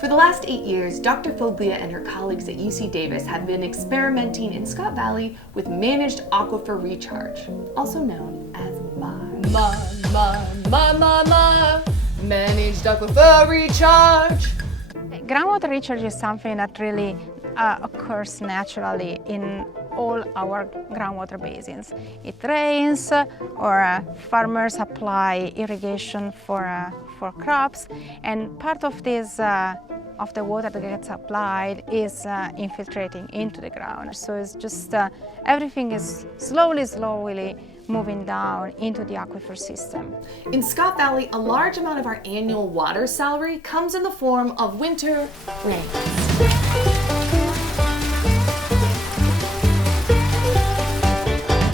For the last 8 years, Dr. Foglia and her colleagues at UC Davis have been experimenting in Scott Valley with Managed Aquifer Recharge, also known as Managed Aquifer Recharge. Groundwater recharge is something that really occurs naturally in all our groundwater basins. It rains, or farmers apply irrigation for crops, and part of this of the water that gets applied is infiltrating into the ground. So it's just everything is slowly moving down into the aquifer system. In Scott Valley, a large amount of our annual water salary comes in the form of winter rains.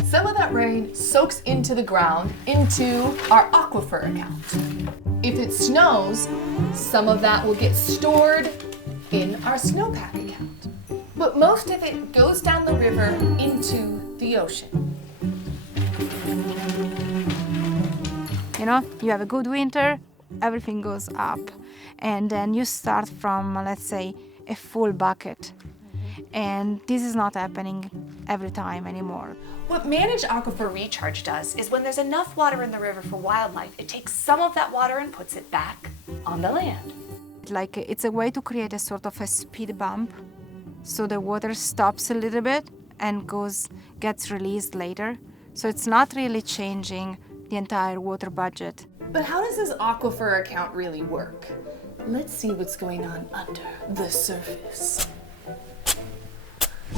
Some of that rain soaks into the ground, into our aquifer account. If it snows, some of that will get stored in our snowpack account. But most of it goes down the river into the ocean. You know, you have a good winter, everything goes up, and then you start from, let's say, a full bucket. And this is not happening every time anymore. What Managed Aquifer Recharge does is when there's enough water in the river for wildlife, it takes some of that water and puts it back on the land. Like, it's a way to create a sort of a speed bump, so the water stops a little bit and gets released later. So it's not really changing the entire water budget. But how does this aquifer account really work? Let's see what's going on under the surface.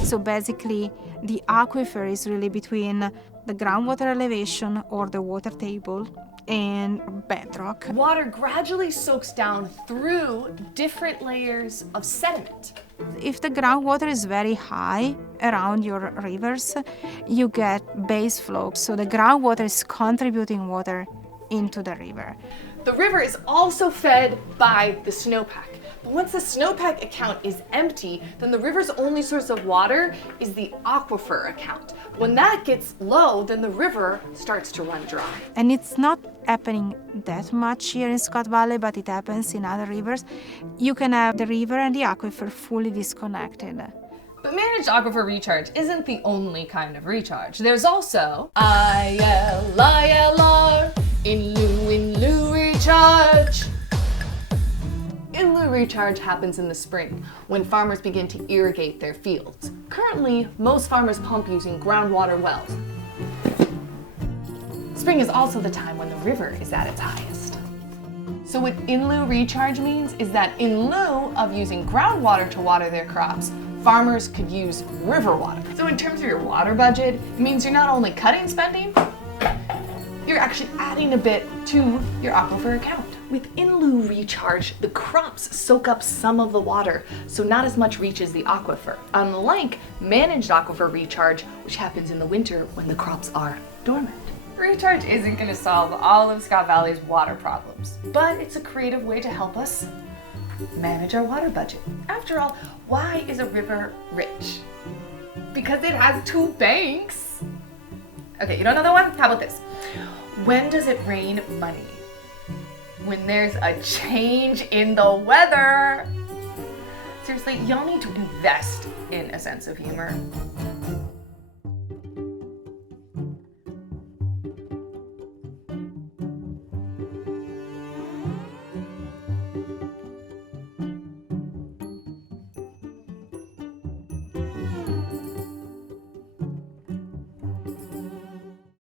So basically, the aquifer is really between the groundwater elevation or the water table and bedrock. Water gradually soaks down through different layers of sediment. If the groundwater is very high around your rivers, you get base flow. So the groundwater is contributing water into the river. The river is also fed by the snowpack. But once the snowpack account is empty, then the river's only source of water is the aquifer account. When that gets low, then the river starts to run dry. And it's not happening that much here in Scott Valley, but it happens in other rivers. You can have the river and the aquifer fully disconnected. But Managed Aquifer Recharge isn't the only kind of recharge. There's also ILR, In-Lieu Recharge. In-Lieu recharge happens in the spring, when farmers begin to irrigate their fields. Currently, most farmers pump using groundwater wells. Spring is also the time when the river is at its highest. So what In-Lieu recharge means is that in lieu of using groundwater to water their crops, farmers could use river water. So in terms of your water budget, it means you're not only cutting spending, you're actually adding a bit to your aquifer account. With In-Lieu recharge, the crops soak up some of the water, so not as much reaches the aquifer, unlike Managed Aquifer Recharge, which happens in the winter when the crops are dormant. Recharge isn't going to solve all of Scott Valley's water problems, but it's a creative way to help us manage our water budget. After all, why is a river rich? Because it has 2 banks. Okay, you don't know that one? How about this? When does it rain money? When there's a change in the weather. Seriously, y'all need to invest in a sense of humor.